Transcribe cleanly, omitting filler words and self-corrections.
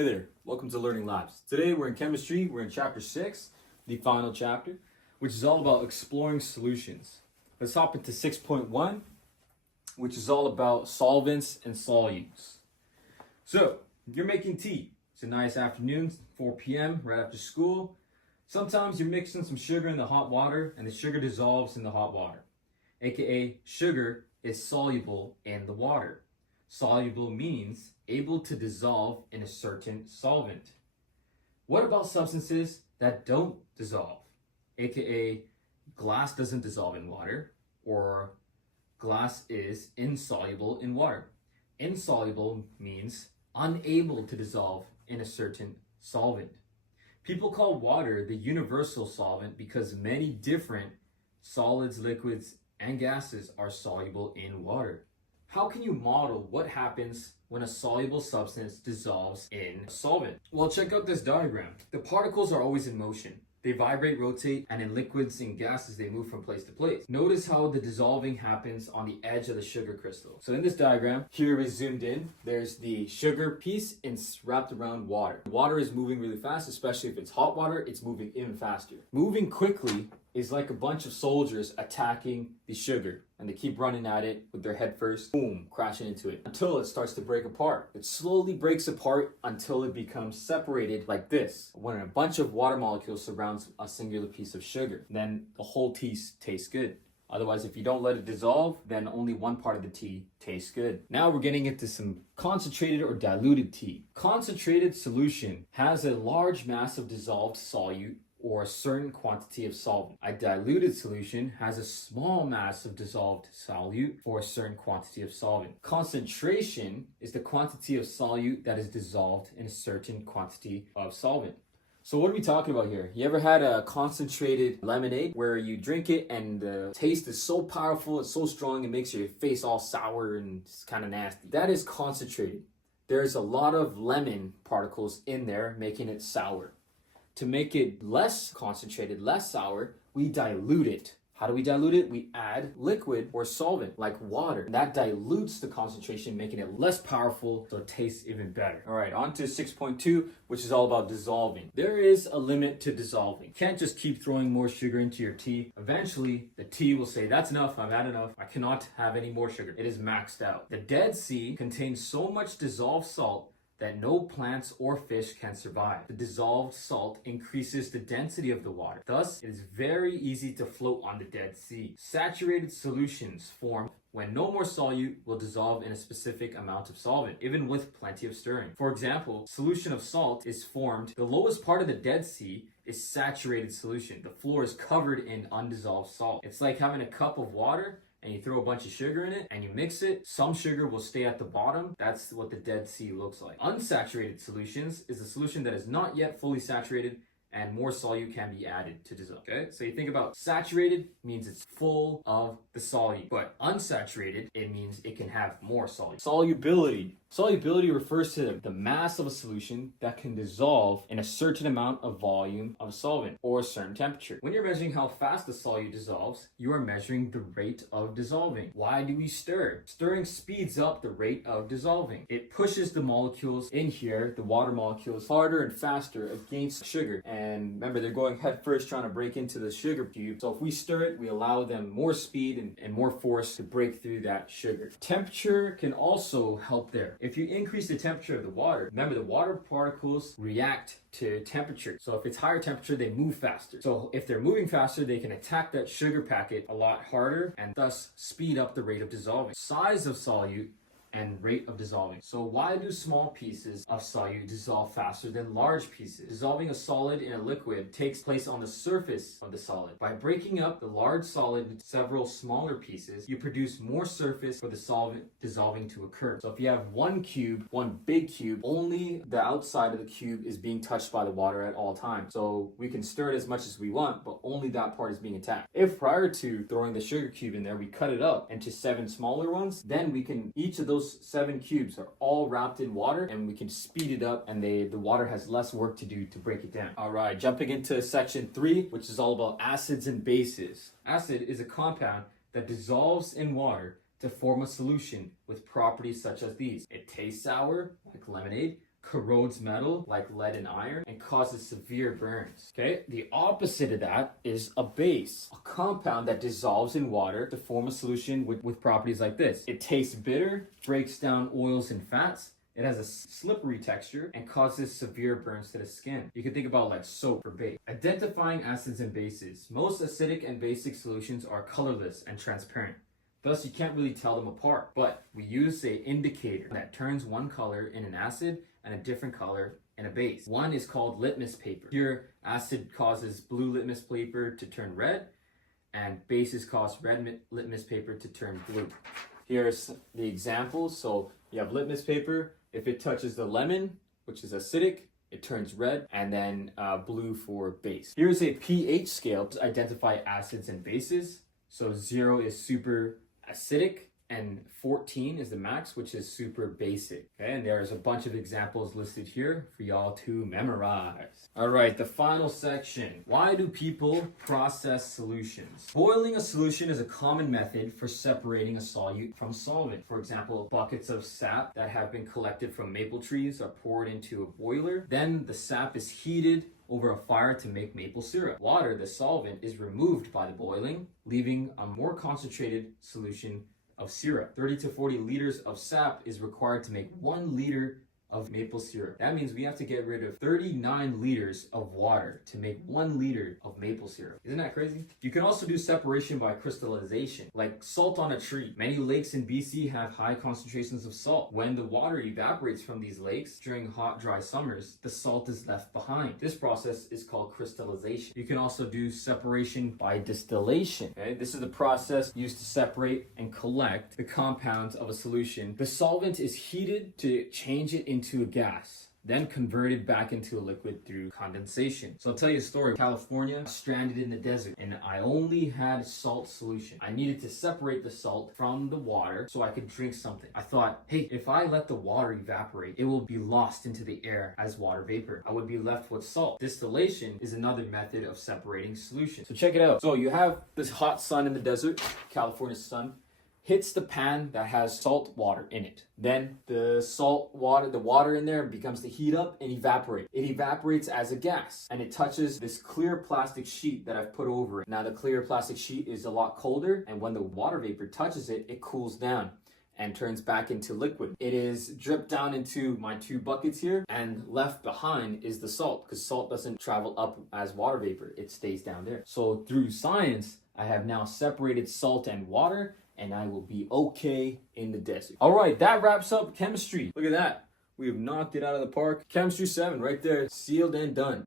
Hey there, welcome to Learning Labs. Today we're in chemistry, we're in chapter 6, the final chapter, which is all about exploring solutions. Let's hop into 6.1, which is all about solvents and solutes. So, you're making tea. It's a nice afternoon, 4 p.m., right after school. Sometimes you're mixing some sugar in the hot water and the sugar dissolves in the hot water, aka sugar is soluble in the water. Soluble means able to dissolve in a certain solvent. What about substances that don't dissolve? AKA glass doesn't dissolve in water, or glass is insoluble in water. Insoluble means unable to dissolve in a certain solvent. People call water the universal solvent because many different solids, liquids, and gases are soluble in water. How can you model what happens when a soluble substance dissolves in a solvent? Well, check out this diagram. The particles are always in motion. They vibrate, rotate, and in liquids and gases, they move from place to place. Notice how the dissolving happens on the edge of the sugar crystal. So in this diagram, here is zoomed in. There's the sugar piece and it's wrapped around water. Water is moving really fast, especially if it's hot water, it's moving even faster. Moving quickly is like a bunch of soldiers attacking the sugar, and they keep running at it with their head first, boom, crashing into it until it starts to break apart. It slowly breaks apart until it becomes separated like this, when a bunch of water molecules surrounds a singular piece of sugar. Then the whole tea tastes good. Otherwise, if you don't let it dissolve, then only one part of the tea tastes good. Now we're getting into some concentrated or diluted tea. Concentrated solution has a large mass of dissolved solute or a certain quantity of solvent. A diluted solution has a small mass of dissolved solute for a certain quantity of solvent. Concentration is the quantity of solute that is dissolved in a certain quantity of solvent. So what are we talking about here? You ever had a concentrated lemonade where you drink it and the taste is so powerful, it's so strong, it makes your face all sour and it's kind of nasty? That is concentrated. There's a lot of lemon particles in there making it sour. To make it less concentrated, less sour, we dilute it. How do we dilute it? We add liquid or solvent like water. And that dilutes the concentration, making it less powerful so it tastes even better. All right, on to 6.2, which is all about dissolving. There is a limit to dissolving. You can't just keep throwing more sugar into your tea. Eventually, the tea will say, that's enough, I've had enough. I cannot have any more sugar. It is maxed out. The Dead Sea contains so much dissolved salt that no plants or fish can survive. The dissolved salt increases the density of the water. Thus, it is very easy to float on the Dead Sea. Saturated solutions form when no more solute will dissolve in a specific amount of solvent, even with plenty of stirring. For example, solution of salt is formed. The lowest part of the Dead Sea is saturated solution. The floor is covered in undissolved salt. It's like having a cup of water and you throw a bunch of sugar in it and you mix it. Some sugar will stay at the bottom. That's what the Dead Sea looks like. Unsaturated solutions is a solution that is not yet fully saturated and more solute can be added to dissolve. Okay, so you think about saturated means it's full of the solute, but unsaturated, it means it can have more solute. Solubility. Solubility refers to the mass of a solution that can dissolve in a certain amount of volume of a solvent or a certain temperature. When you're measuring how fast the solute dissolves, you are measuring the rate of dissolving. Why do we stir? Stirring speeds up the rate of dissolving. It pushes the molecules in here, the water molecules, harder and faster against sugar. And remember, they're going head first trying to break into the sugar cube. So if we stir it, we allow them more speed and more force to break through that sugar. Temperature can also help there. If you increase the temperature of the water, remember the water particles react to temperature. So if it's higher temperature, they move faster. So if they're moving faster, they can attack that sugar packet a lot harder and thus speed up the rate of dissolving. Size of solute and rate of dissolving. So why do small pieces of solute dissolve faster than large pieces? Dissolving a solid in a liquid takes place on the surface of the solid. By breaking up the large solid into several smaller pieces, you produce more surface for the solvent dissolving to occur. So if you have one cube, one big cube, only the outside of the cube is being touched by the water at all times. So we can stir it as much as we want, but only that part is being attacked. If prior to throwing the sugar cube in there, we cut it up into 7 smaller ones, then we can, each of those 7 cubes are all wrapped in water and we can speed it up and the water has less work to do to break it down. All right, jumping into section 3, which is all about acids and bases. Acid is a compound that dissolves in water to form a solution with properties such as these. It tastes sour, like lemonade, corrodes metal like lead and iron and causes severe burns. Okay, the opposite of that is a base, a compound that dissolves in water to form a solution with properties like this. It tastes bitter, breaks down oils and fats. It has a slippery texture and causes severe burns to the skin. You can think about like soap or base. Identifying acids and bases. Most acidic and basic solutions are colorless and transparent. Thus, you can't really tell them apart. But we use an indicator that turns one color in an acid and a different color in a base. One is called litmus paper. Here, acid causes blue litmus paper to turn red, and bases cause red litmus paper to turn blue. Here's the examples. So you have litmus paper. If it touches the lemon, which is acidic, it turns red, and then blue for base. Here's a pH scale to identify acids and bases. So 0 is super acidic, and 14 is the max, which is super basic. Okay, and there's a bunch of examples listed here for y'all to memorize. All right, the final section. Why do people process solutions? Boiling a solution is a common method for separating a solute from solvent. For example, buckets of sap that have been collected from maple trees are poured into a boiler. Then the sap is heated over a fire to make maple syrup. Water, the solvent, is removed by the boiling, leaving a more concentrated solution of syrup. 30 to 40 liters of sap is required to make 1 liter of maple syrup. That means we have to get rid of 39 liters of water to make 1 liter of maple syrup. Isn't that crazy? You can also do separation by crystallization, like salt on a tree. Many lakes in BC have high concentrations of salt. When the water evaporates from these lakes during hot, dry summers, the salt is left behind. This process is called crystallization. You can also do separation by distillation. Okay? This is the process used to separate and collect the compounds of a solution. The solvent is heated to change it into a gas, then converted back into a liquid through condensation. So I'll tell you a story. California, stranded in the desert, and I only had salt solution. I needed to separate the salt from the water so I could drink something. I thought, hey, if I let the water evaporate, it will be lost into the air as water vapor. I would be left with salt. Distillation is another method of separating solutions. So check it out. So you have this hot sun in the desert, California sun, hits the pan that has salt water in it. Then the water in there begins to heat up and evaporate. It evaporates as a gas, and it touches this clear plastic sheet that I've put over it. Now the clear plastic sheet is a lot colder, and when the water vapor touches it, it cools down and turns back into liquid. It is dripped down into my 2 buckets here, and left behind is the salt, because salt doesn't travel up as water vapor. It stays down there. So through science, I have now separated salt and water, and I will be okay in the desert. All right, that wraps up chemistry. Look at that. We have knocked it out of the park. Chemistry 7 right there, sealed and done.